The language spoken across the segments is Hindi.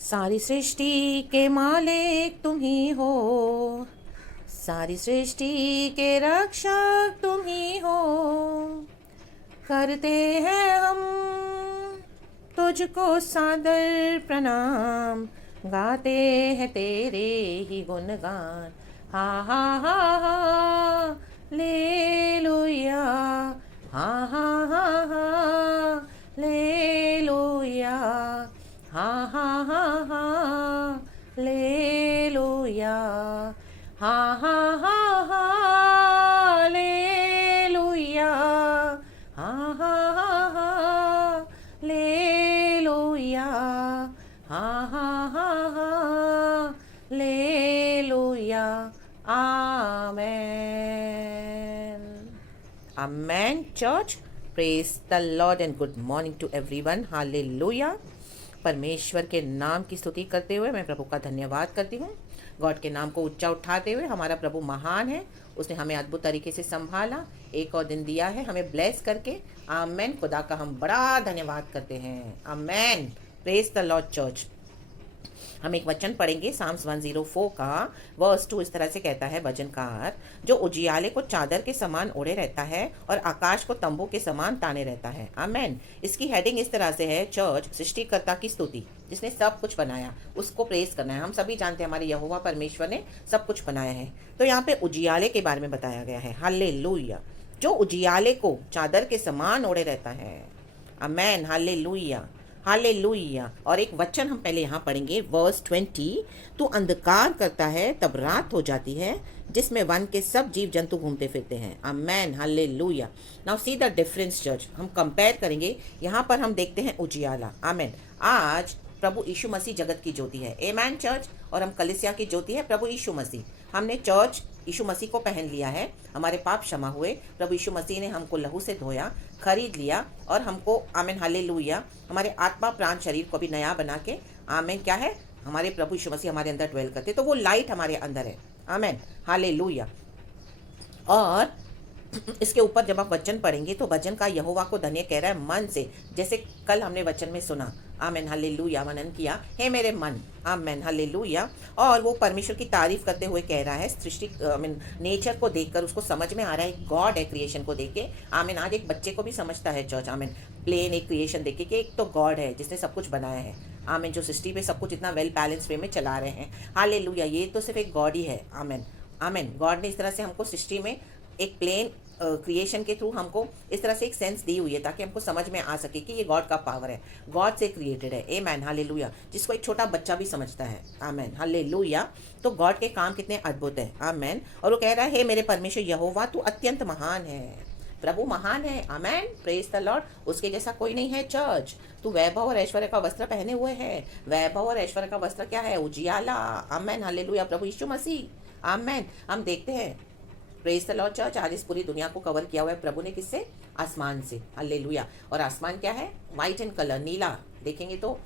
सारी सृष्टि के मालिक तुम ही हो, सारी सृष्टि के रक्षक तुम ही हो। करते हैं हम तुझको सादर प्रणाम, गाते हैं तेरे ही गुणगान। हा हा हा हा लेलुया, हा हा हा हा लेलुया, हा हा हा हा लेलुया, हा हा हा हा लेलुया, हा हा हा हा लेलुया, हा हा हा हा लेलुया। आमेन। Amen, church. Praise the Lord and good morning to everyone. Hallelujah. परमेश्वर के नाम की स्तुति करते हुए मैं प्रभु का धन्यवाद करती हूँ। गॉड के नाम को ऊंचा उठाते हुए हमारा प्रभु महान है, उसने हमें अद्भुत तरीके से संभाला, एक और दिन दिया है हमें ब्लेस करके। आमेन। खुदा का हम बड़ा धन्यवाद करते हैं। आमेन। Praise the Lord church. हम एक वचन पढ़ेंगे साम्स 104 का वर्स 2। इस तरह से कहता है भजनकार, जो उजियाले को चादर के समान ओढ़े रहता है और आकाश को तंबू के समान ताने रहता है। आमेन। इसकी हेडिंग इस तरह से है, चर्च सृष्टिकर्ता की स्तुति, जिसने सब कुछ बनाया उसको प्रेज करना है। हम सभी जानते हैं हमारे यहोवा परमेश्वर ने सब कुछ बनाया है। तो यहाँ पे उजियाले के बारे में बताया गया है। हालेलुया। जो उजियाले को चादर के समान ओढ़े रहता है। आमेन। हालेलुया, हालेलुया। और एक वचन हम पहले यहाँ पढ़ेंगे, वर्स 20। तू अंधकार करता है तब रात हो जाती है, जिसमें वन के सब जीव जंतु घूमते फिरते हैं। आमेन। हालेलुया। Now see the difference church. हम कंपेयर करेंगे। यहाँ पर हम देखते हैं उजियाला। आमेन। आज प्रभु यीशु मसीह जगत की ज्योति है। आमेन चर्च। और हम कलीसिया की ज्योति है प्रभु यीशु मसीह। हमने चर्च यीशु मसीह को पहन लिया है, हमारे पाप क्षमा हुए, प्रभु यीशु मसीह ने हमको लहू से धोया, खरीद लिया और हमको आमेन हालेलुया हमारे आत्मा प्राण शरीर को भी नया बना के आमेन क्या है, हमारे प्रभु यीशु मसीह हमारे अंदर ड्वेल करते, तो वो लाइट हमारे अंदर है। आमेन हालेलुया। और इसके ऊपर जब आप वचन पढ़ेंगे तो वचन का यहोवा को धन्य कह रहा है मन से, जैसे कल हमने वचन में सुना। Amen hallelujah. मनन किया, हे मेरे मन। Amen hallelujah. और वो परमेश्वर की तारीफ करते हुए कह रहा है, सृष्टि आमीन नेचर को देखकर उसको समझ में आ रहा है गॉड है क्रिएशन को देख के। आमीन। आज एक बच्चे को भी समझता है चर्च। आमीन। प्लेन एक क्रिएशन देख के कि एक तो गॉड है जिसने सब कुछ बनाया है। आमीन। जो सृष्टि पे सब कुछ इतना वेल बैलेंस वे में चला रहे हैं। हालेलुया। ये तो सिर्फ एक गॉड ही है। आमीन। आमीन। गॉड ने इस तरह से हमको सृष्टि में एक प्लेन क्रिएशन के थ्रू हमको इस तरह से एक सेंस दी हुई है ताकि हमको समझ में आ सके कि ये गॉड का पावर है, गॉड से क्रिएटेड है। आमेन हालेलुया। जिसको एक छोटा बच्चा भी समझता है। आमेन हालेलुया। तो गॉड के काम कितने अद्भुत है। आमेन। और वो कह रहा है, हे मेरे परमेश्वर यहोवा तू अत्यंत महान है। प्रभु महान है। आमेन। Praise the Lord. उसके जैसा कोई नहीं है चर्च। तू वैभव और ऐश्वर्य का वस्त्र पहने हुए है। वैभव और ऐश्वर्य का वस्त्र क्या है? उजियाला। आमेन हालेलुया। प्रभु यीशु मसीह। आमेन। हम देखते हैं प्रेज द लॉर्ड चर्च, आज इस पूरी दुनिया को कवर किया हुआ है प्रभु ने किससे? आसमान से। हालेलुया। और आसमान क्या है? वाइट इन कलर, नीला। देखेंगे तो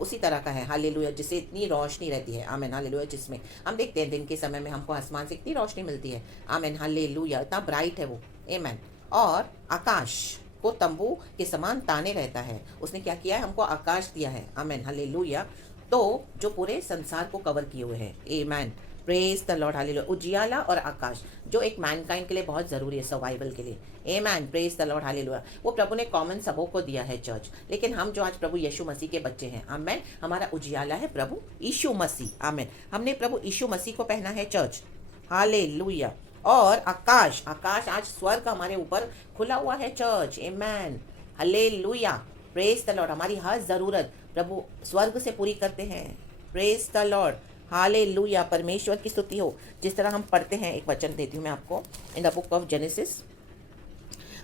उसी तरह का है। हालेलुया। जिससे इतनी रोशनी रहती है। आमेन हालेलुया। जिसमें हम देखते हैं दिन के समय में हमको आसमान से इतनी रोशनी मिलती है। आमेन हालेलुया। इतना ब्राइट है वो। आमेन। और आकाश को तंबू के समान ताने रहता है। उसने क्या किया है? हमको आकाश दिया है। आमेन हालेलुया। तो जो पूरे संसार को कवर किए हुए हैं। आमेन। प्रेज द लॉर्ड हालेलुया। उजियाला और आकाश जो एक मैनकाइंड के लिए बहुत ज़रूरी है, सर्वाइवल के लिए। आमेन। प्रेज द लॉर्ड हालेलुया। वो प्रभु ने कॉमन सबों को दिया है चर्च, लेकिन हम जो आज प्रभु यीशु मसीह के बच्चे हैं, आमेन, हमारा उजियाला है प्रभु यीशु मसीह। आमेन। हमने प्रभु यीशु मसीह को पहना है चर्च। हालेलुया। और आकाश, आकाश आज स्वर्ग हमारे ऊपर खुला हुआ है church. Amen hallelujah. Praise the Lord. हमारी हर ज़रूरत प्रभु स्वर्ग से पूरी करते हैं। Praise the Lord hallelujah. परमेश्वर की स्तुति हो। जिस तरह हम पढ़ते हैं, एक वचन देती हूँ मैं आपको, in the book of genesis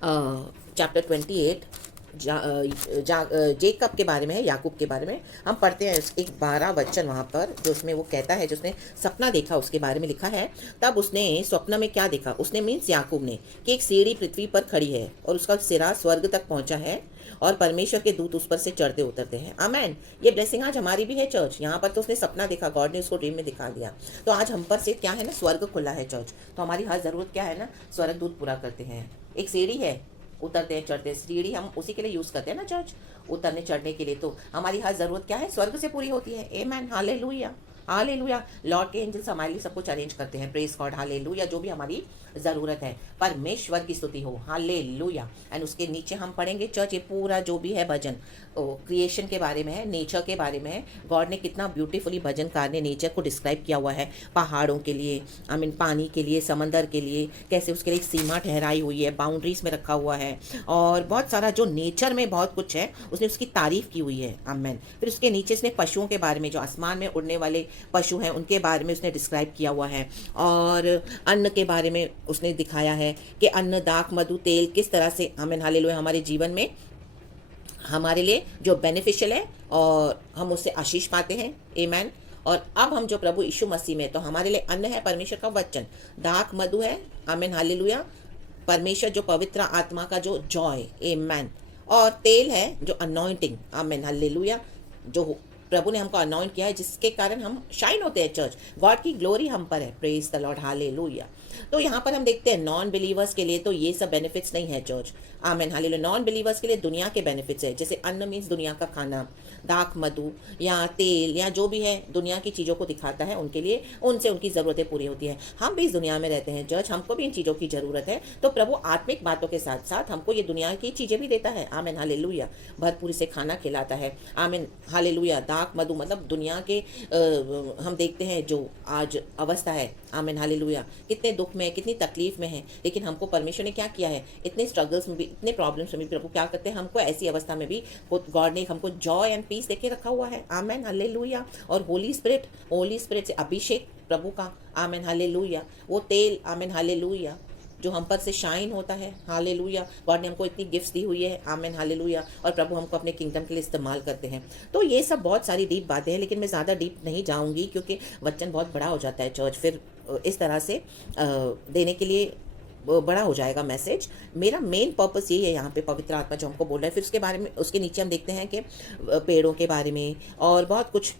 chapter 28, Jacob के बारे में है, याकूब के बारे में हम पढ़ते हैं। एक 12 वचन वहाँ पर जो उसमें वो कहता है, जो उसने सपना देखा उसके बारे में लिखा है। तब उसने स्वप्न में क्या देखा? उसने मीन्स याकूब ने, कि एक सीढ़ी पृथ्वी पर खड़ी है और उसका सिरा स्वर्ग तक पहुँचा है और परमेश्वर के दूत उस पर से चढ़ते उतरते हैं। आमेन। ये ब्लेसिंग आज हमारी भी है चर्च। यहाँ पर तो उसने सपना देखा, गॉड ने उसको ड्रीम में दिखा दिया। तो आज हम पर से क्या है ना, स्वर्ग खुला है चर्च। तो हमारी हर ज़रूरत क्या है ना, स्वर्ग दूत पूरा करते हैं। एक सीढ़ी है, उतरते हैं चढ़ते हैं। सीढ़ी हम उसी के लिए यूज़ करते हैं ना चर्च। उतरने चढ़ने के लिए। तो हमारी हर ज़रूरत क्या है, स्वर्ग से पूरी होती है। आमेन, हालेलुया, हालेलुया। लॉर्ड के एंजल्स हमारे लिए सब कुछ अरेंज करते हैं। Praise God, hallelujah. जो भी हमारी ज़रूरत है, परमेश्वर की स्तुति हो, हालेलुया। एंड उसके नीचे हम पढ़ेंगे चर्च, ये पूरा जो भी है भजन क्रिएशन के बारे में है, नेचर के बारे में है। गॉड ने कितना ब्यूटीफुली भजनकार ने नेचर को डिस्क्राइब किया हुआ है, पहाड़ों के लिए, आई मीन पानी के लिए, समंदर के लिए, कैसे उसके लिए एक सीमा ठहराई हुई है, बाउंड्रीज में रखा हुआ है। और बहुत सारा जो नेचर में बहुत कुछ है, उसने उसकी तारीफ की हुई है। आमेन। फिर उसके नीचे उसने पशुओं के बारे में, जो आसमान में उड़ने वाले पशु हैं, उनके बारे में उसने डिस्क्राइब किया हुआ है। और अन्न के बारे में उसने दिखाया है कि अन्न, दाख, मधु, तेल किस तरह से, आमेन, हालेलुया, हमारे जीवन में हमारे लिए जो बेनिफिशियल है और हम उससे आशीष पाते हैं। आमेन। और अब हम जो प्रभु यीशु मसीह में, तो हमारे लिए अन्न है परमेश्वर का वचन, दाख मधु है, आमेन, हालेलुया, परमेश्वर जो पवित्र आत्मा का जो जॉय, आमेन। और तेल है जो अनॉइंटिंग, आमेन, हालेलुया, जो प्रभु ने हमको अनॉइंट किया है, जिसके कारण हम शाइन होते हैं। चर्च, गॉड की ग्लोरी हम पर है। Praise the Lord, hallelujah. तो यहाँ पर हम देखते हैं नॉन बिलीवर्स के लिए तो ये सब बेनिफिट्स नहीं है चर्च, आमेन, हालेलुया। नॉन बिलीवर्स के लिए दुनिया के बेनिफिट्स है, जैसे अन्न मीन्स दुनिया का खाना, दाख मधु या तेल या जो भी है दुनिया की चीज़ों को दिखाता है, उनके लिए, उनसे उनकी ज़रूरतें पूरी होती हैं। हम भी इस दुनिया में रहते हैं चर्च, हमको भी इन चीज़ों की ज़रूरत है। तो प्रभु आत्मिक बातों के साथ साथ हमको ये दुनिया की चीज़ें भी देता है। आमेन, हालेलुया। भरपूरी से खाना खिलाता है। आमेन, हालेलुया। दाख मधु मतलब दुनिया के हम देखते हैं जो आज अवस्था है, आमेन, हालेलुया, कितने दुख में, कितनी तकलीफ में है, लेकिन हमको परमेश्वर ने क्या किया है, इतने स्ट्रगल्स में भी, इतने प्रॉब्लम्स में भी प्रभु क्या करते हैं, हमको ऐसी अवस्था में भी गॉड ने हमको जॉय एंड पीस देके रखा हुआ है। आमेन, हालेलुया। और होली स्पिरिट से अभिषेक प्रभु का, आमेन, हालेलुया, वो तेल, आमेन, हालेलुया, जो हम पर से शाइन होता है, हालेलुया। गॉड ने हमको इतनी गिफ्ट्स दी हुई है, आमेन, हालेलुया, और प्रभु हमको अपने किंगडम के लिए इस्तेमाल करते हैं। तो ये सब बहुत सारी डीप बातें हैं, लेकिन मैं ज़्यादा डीप नहीं जाऊँगी क्योंकि वचन बहुत बड़ा हो जाता है चर्च, फिर इस तरह से देने के लिए बड़ा हो जाएगा मैसेज। मेरा मेन पर्पस ये है यहाँ पे, पवित्र आत्मा जो हमको बोल रहा है। फिर उसके बारे में, उसके नीचे हम देखते हैं कि पेड़ों के बारे में और बहुत कुछ,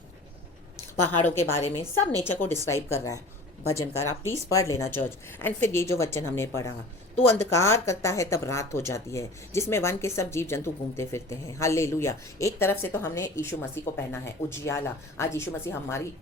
पहाड़ों के बारे में, सब नेचर को डिस्क्राइब कर रहा है भजनकार। आप प्लीज़ पढ़ लेना चर्च। एंड फिर ये जो वचन हमने पढ़ा, तो अंधकार करता है तब रात हो जाती है, जिसमें वन के सब जीव जंतु घूमते फिरते हैं। हालेलुया। एक तरफ से तो हमने यीशु मसीह को पहना है, उजियाला। आज यीशु मसीह हमारी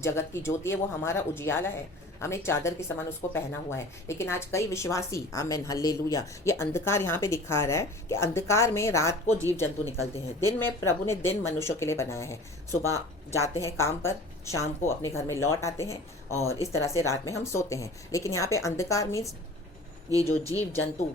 जगत की ज्योति है, वो हमारा उजियाला है, हमने चादर के समान उसको पहना हुआ है। लेकिन आज कई विश्वासी, आमेन, हालेलुया, ये अंधकार यहाँ पे दिखा रहा है कि अंधकार में रात को जीव जंतु निकलते हैं। दिन में प्रभु ने दिन मनुष्यों के लिए बनाया है, सुबह जाते हैं काम पर, शाम को अपने घर में लौट आते हैं, और इस तरह से रात में हम सोते हैं। लेकिन यहाँ पे अंधकार मीन्स ये जो जीव जंतु,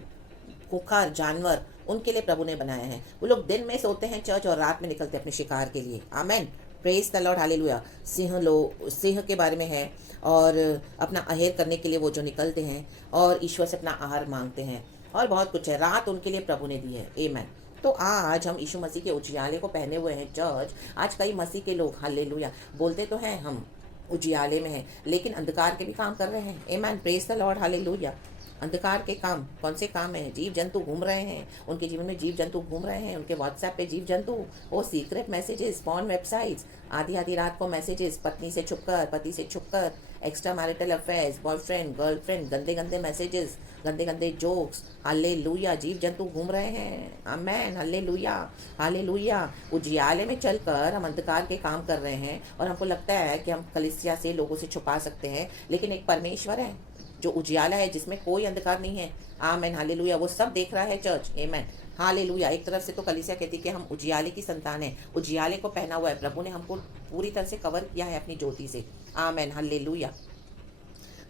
खूंखार जानवर, उनके लिए प्रभु ने बनाया है। वो लोग दिन में सोते हैं चर्च, और रात में निकलते हैं अपने शिकार के लिए। आमेन, प्रेज द लॉर्ड, हालेलुया। सिंह के बारे में है, और अपना अहेर करने के लिए वो जो निकलते हैं और ईश्वर से अपना आहार मांगते हैं, और बहुत कुछ है। रात उनके लिए प्रभु ने दी है। आमेन। तो आज हम यीशु मसीह के उजियाले को पहने हुए हैं चर्च। आज कई मसीह के लोग, हालेलुया, बोलते तो हैं हम उजियाले में हैं, लेकिन अंधकार के भी काम कर रहे हैं। आमेन, प्रेज द लॉर्ड, हालेलुया। अंधकार के काम कौन से काम हैं? जीव जंतु घूम रहे हैं, उनके जीवन में जीव जंतु घूम रहे हैं, उनके व्हाट्सएप पे जीव जंतु, वो सीक्रेट मैसेजेस, पॉर्न वेबसाइट्स, आधी आधी रात को मैसेजेस, पत्नी से छुपकर, पति से छुपकर, extra marital affairs, boyfriend girlfriend, गंदे गंदे मैसेजेस, गंदे गंदे जोक्स, हालेलुया, जीव जंतु घूम रहे हैं। आमेन, हालेलुया, हालेलुया। उजियाले में चलकर हम अंधकार के काम कर रहे हैं, और हमको लगता है कि हम कलीसिया से, लोगों से छुपा सकते हैं, लेकिन एक परमेश्वर है जो उजियाला है, जिसमें कोई अंधकार नहीं है। आमेन, हालेलुया, वो सब देख रहा है चर्च। आमेन, हालेलुया। एक तरफ से तो कलीसिया कहती है कि हम उजियाले की संतान है, उजियाले को पहना हुआ है, प्रभु ने हमको पूरी तरह से कवर किया है अपनी ज्योति से। आमेन, हालेलुया।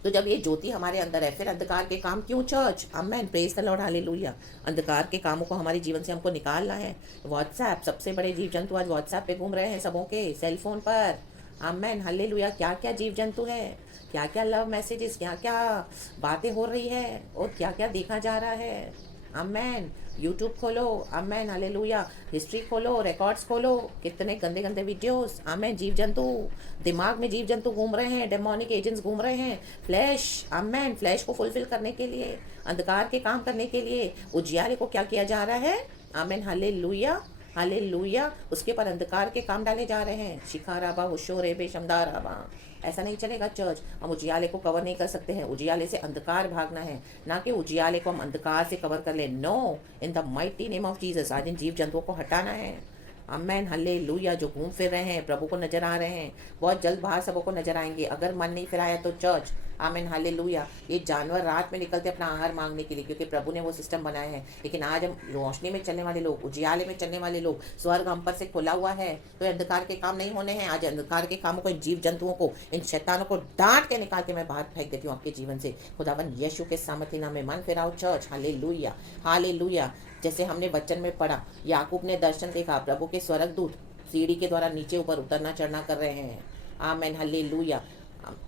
तो जब ये ज्योति हमारे अंदर है, फिर अंधकार के काम क्यों church? Amen, praise the Lord, hallelujah. अंधकार के कामों को हमारे जीवन से हमको निकालना है। व्हाट्सएप, सबसे बड़े जीव जंतु आज व्हाट्सएप पे घूम रहे हैं सबों के सेलफोन पर। आमेन, हालेलुया। क्या क्या जीव जंतु है, क्या क्या लव मैसेजेस, क्या क्या बातें हो रही है, और क्या क्या देखा जा रहा है। आमेन, यूट्यूब खोलो, आमेन, हालेलुया, हिस्ट्री खोलो, रिकॉर्ड्स खोलो, कितने गंदे गंदे वीडियोस। आमेन, जीव जंतु, दिमाग में जीव जंतु घूम रहे हैं, डेमोनिक एजेंट्स घूम रहे हैं, फ्लैश, आमेन, फ्लैश को फुलफिल करने के लिए, अंधकार के काम करने के लिए। उजियाले को क्या किया जा रहा है? आमेन, हालेलुया, हालेलुया, उसके ऊपर अंधकार के काम डाले जा रहे हैं। शिखाराबा हुशोरे बे शमदाराबा। ऐसा नहीं चलेगा चर्च, हम उजियाले को कवर नहीं कर सकते हैं। उजियाले से अंधकार भागना है, ना कि उजियाले को हम अंधकार से कवर कर ले। No, in the mighty name of Jesus आज इन जीव जंतुओं को हटाना है। Amen hallelujah. जो घूम फिर रहे हैं प्रभु को नजर आ रहे हैं, बहुत जल्द बाहर सबों को नजर आएंगे। अगर मन नहीं फिराया तो चर्च, आमेन हालेलुया। ये जानवर रात में निकलते अपना आहार मांगने के लिए, क्योंकि प्रभु ने वो सिस्टम बनाया है। लेकिन आज हम रोशनी में चलने वाले लोग, उजियाले में चलने वाले लोग, स्वर्ग हम पर से खुला हुआ है, तो अंधकार के काम नहीं होने हैं। आज अंधकार के कामों को, इन जीव जंतुओं को, इन शैतानों को डांट के निकाल के मैं बाहर फेंक देती हूँ आपके जीवन से। खुदावन यीशु के सामर्थ्य नाम में मन फिराओ चर्च। Hallelujah hallelujah. जैसे हमने वचन में पढ़ा, याकूब ने दर्शन देखा, प्रभु के स्वर्गदूत सीढ़ी के द्वारा नीचे ऊपर उतरना चढ़ना कर रहे हैं। आमेन हालेलुया।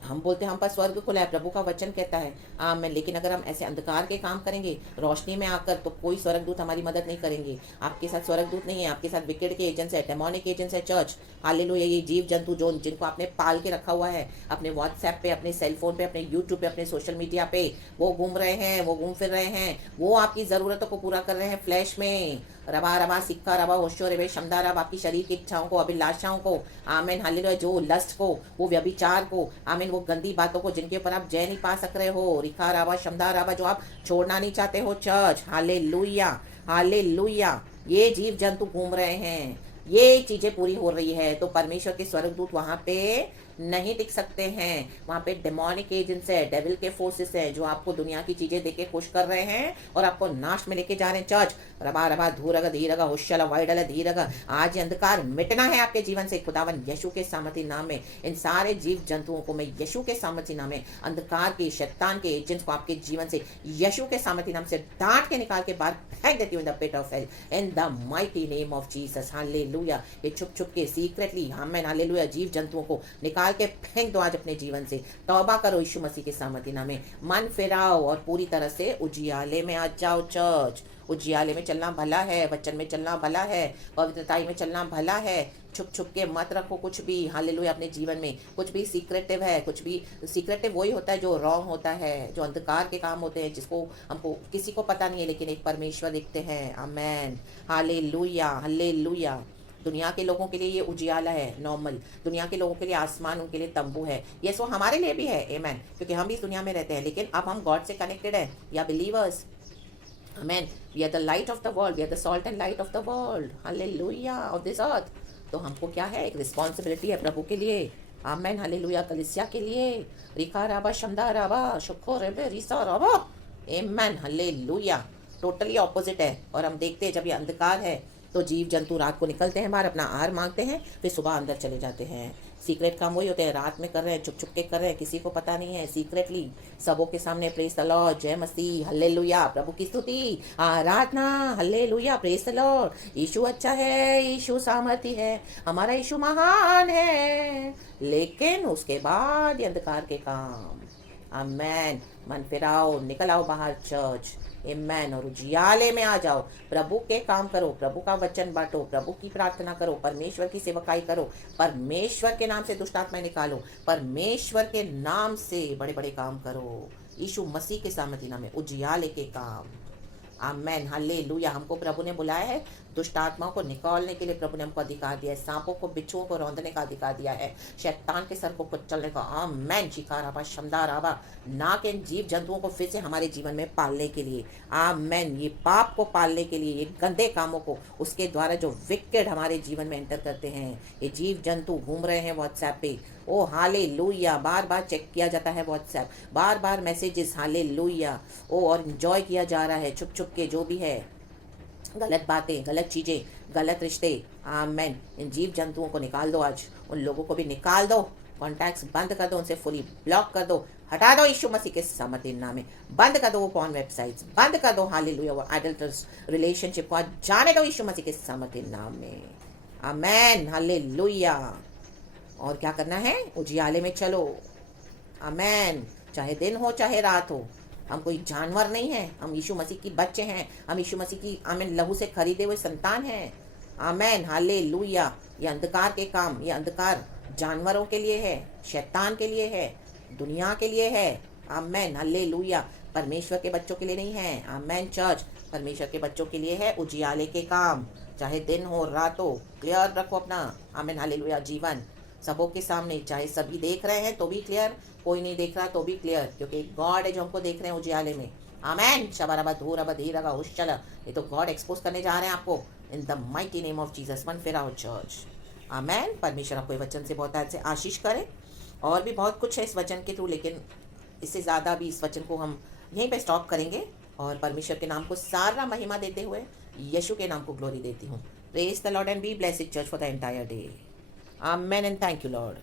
हम बोलते हैं हम पर स्वर्ग खुला है, प्रभु का वचन कहता है आमेन। लेकिन अगर हम ऐसे अंधकार के काम करेंगे रोशनी में आकर, तो कोई स्वर्गदूत हमारी मदद नहीं करेंगे। आपके साथ स्वर्गदूत नहीं है, आपके साथ विकेट के एजेंट्स है, डेमोनिक एजेंट्स है चर्च। हालेलुया। ये जीव जंतु जो जिनको आपने पाल के रखा हुआ है, अपने व्हाट्सएप पे, अपने सेलफोन पे, अपने यूट्यूब पे, अपने सोशल मीडिया पे, वो घूम रहे हैं, वो घूम फिर रहे हैं, वो आपकी ज़रूरतों को पूरा कर रहे हैं फ्लैश में। रबा रबा सिक्का रबा होशो रेबे शमदा रब, आपकी शरीर की इच्छाओं को, अभिलाषाओं को, आमीन हालेलुया, जो लस्ट को, वो व्यभिचार को, आमीन, वो गंदी बातों को जिनके ऊपर आप जय नहीं पा सक रहे हो, रिखा रबा शमदा रबा, जो आप छोड़ना नहीं चाहते हो चर्च। Hallelujah hallelujah. ये जीव जंतु घूम रहे हैं, ये चीजें पूरी हो रही है, तो परमेश्वर के स्वर्गदूत वहां पे नहीं टिक सकते हैं। वहाँ पे डेमोनिक एजेंट्स है, डेविल के फोर्सेस है, जो आपको दुनिया की चीजें देके खुश कर रहे हैं और आपको नाश में लेके जा रहे हैं चर्च। रबा रबा धूरगा धीरगा होशला वाइडला धीरगा। आज अंधकार मिटना है आपके जीवन से। खुदावन यीशु के सामर्थी नाम में इन सारे जीव जंतुओं को मैं यीशु के सामर्थी नाम में, अंधकार के शैतान के एजेंट्स को आपके जीवन से यीशु के सामर्थी नाम से डांट के निकाल के बाहर फेंक देती हूँ in the pit of hell, in the mighty name of Jesus. Hallelujah. ये छुप छुप के सीक्रेटली, आमेन हालेलुया, जीव जंतुओं को निकाल के फेंक दो आज अपने जीवन से। तौबा करो यीशु मसीह के सामर्थी नाम में, मन फिराओ और पूरी तरह से उजियाले में आ जाओ चर्च। उजियाले में चलना भला है, वचन में चलना भला है, पवित्रताई में चलना भला है। छुप छुप के मत रखो कुछ भी, हालेलुया, अपने जीवन में कुछ भी सीक्रेटिव है, कुछ भी सीक्रेटिव वही होता है जो रॉन्ग होता है, जो अंधकार के काम होते हैं, जिसको हमको किसी को पता नहीं है, लेकिन एक परमेश्वर देखते हैं। आमेन हालेलुया हालेलुया। दुनिया के लोगों के लिए ये उजियाला है, नॉर्मल। दुनिया के लोगों के लिए आसमान उनके लिए तंबू है। ये सो हमारे लिए भी है, आमेन, क्योंकि हम भी इस दुनिया में रहते हैं, लेकिन अब हम गॉड से कनेक्टेड है, या believers. Amen. We are the light of the world, we are the salt and light of the world, hallelujah, of this earth. तो हमको क्या है, एक रिस्पॉन्सिबिलिटी है प्रभु के लिए। Amen hallelujah. कलीसिया के लिए, रिका राबा शमदा राबा शुक्र रेबे रिसा राबा, आमेन हालेलुया। टोटली ऑपोजिट है। और हम देखते हैं जब ये अंधकार है तो जीव जंतु रात को निकलते हैं बाहर, अपना आहार मांगते हैं, फिर सुबह अंदर चले जाते हैं। सीक्रेट काम वही होते हैं, रात में कर रहे हैं, छुप छुप के कर रहे हैं, किसी को पता नहीं है, सीक्रेटली सबों के सामने। प्रेज द लॉर्ड, जय मसीह, हल्लेलुया, प्रभु की स्तुति, आराधना, हल्लेलुया, प्रेज द लॉर्ड। यीशु अच्छा है, यीशु सामर्थी है, हमारा यीशु महान है, लेकिन उसके बाद ये अंधकार के काम। आमेन। मन फिराओ, निकल आओ बाहर चर्च, आमेन, और उजियाले में आ जाओ। प्रभु के काम करो, प्रभु का वचन बांटो, प्रभु की प्रार्थना करो, परमेश्वर की सेवकाई करो, परमेश्वर के नाम से दुष्ट आत्माएं निकालो, परमेश्वर के नाम से बड़े बड़े काम करो, यीशु मसीह के सामर्थी नाम में उजियाले के काम। Amen hallelujah. हमको प्रभु ने बुलाया है दुष्ट आत्माओं को निकालने के लिए। प्रभु ने हमको अधिकार दिया है, सांपों को, बिच्छुओं को रौंदने का अधिकार दिया है, शैतान के सर को कुचलने का। आमेन। शिकाराबा शमदाराबा, ना के जीव जंतुओं को फिर से हमारे जीवन में पालने के लिए। आमेन। ये पाप को पालने के लिए, ये गंदे कामों को, उसके द्वारा जो विकेड हमारे जीवन में एंटर करते हैं, ये जीव जंतु घूम रहे हैं व्हाट्सएप पे। ओ हालेलुया। बार बार चेक किया जाता है व्हाट्सएप, बार बार मैसेजेस, हालेलुया। ओ और एंजॉय किया जा रहा है छुप छुप के, जो भी है गलत बातें, गलत चीज़ें, गलत रिश्ते। आमेन। इन जीव जंतुओं को निकाल दो आज, उन लोगों को भी निकाल दो, कॉन्टैक्ट्स बंद कर दो, उनसे फुली ब्लॉक कर दो, हटा दो यीशु मसीह के सामर्थी नाम में। बंद कर दो वो पॉर्न वेबसाइट्स, बंद कर दो, हालेलुया, वो एडल्टरस रिलेशनशिप को आज जाने दो यीशु मसीह के सामर्थी नाम में। Amen hallelujah. और क्या करना है, उजियाले में चलो। आमेन। चाहे दिन हो चाहे रात हो, हम कोई जानवर नहीं है, हम यीशु मसीह की बच्चे हैं, हम यीशु मसीह की आमीन लहू से खरीदे हुए संतान हैं। आमेन हालेलुया। ये अंधकार के काम, ये अंधकार जानवरों के लिए है, शैतान के लिए है, दुनिया के लिए है। आमेन हालेलुया। परमेश्वर के बच्चों के लिए नहीं है। आमेन चर्च। परमेश्वर के बच्चों के लिए है उजियाले के काम। चाहे दिन हो रात हो, क्लियर रखो अपना आमेन हालेलुया जीवन सबों के सामने, चाहे सभी देख रहे हैं तो भी क्लियर, कोई नहीं देख रहा तो भी क्लियर, क्योंकि गॉड है जो हमको देख रहे हैं उजियाले में। आमेन शबरबा धूरबा धीरगा उश्चल, ये तो गॉड एक्सपोज करने जा रहे हैं आपको इन the mighty name of Jesus. One फिर आवर चर्च। आमेन। परमेश्वर आपको ये वचन से बहुत से आशीष करे। और भी बहुत कुछ है इस वचन के थ्रू, लेकिन इससे ज़्यादा भी इस वचन को हम यहीं पे स्टॉप करेंगे और परमेश्वर के नाम को सारा महिमा देते हुए यीशु के नाम को ग्लोरी देती हूँ। Praise the Lord and be blessed church for the entire day. Amen and thank you Lord.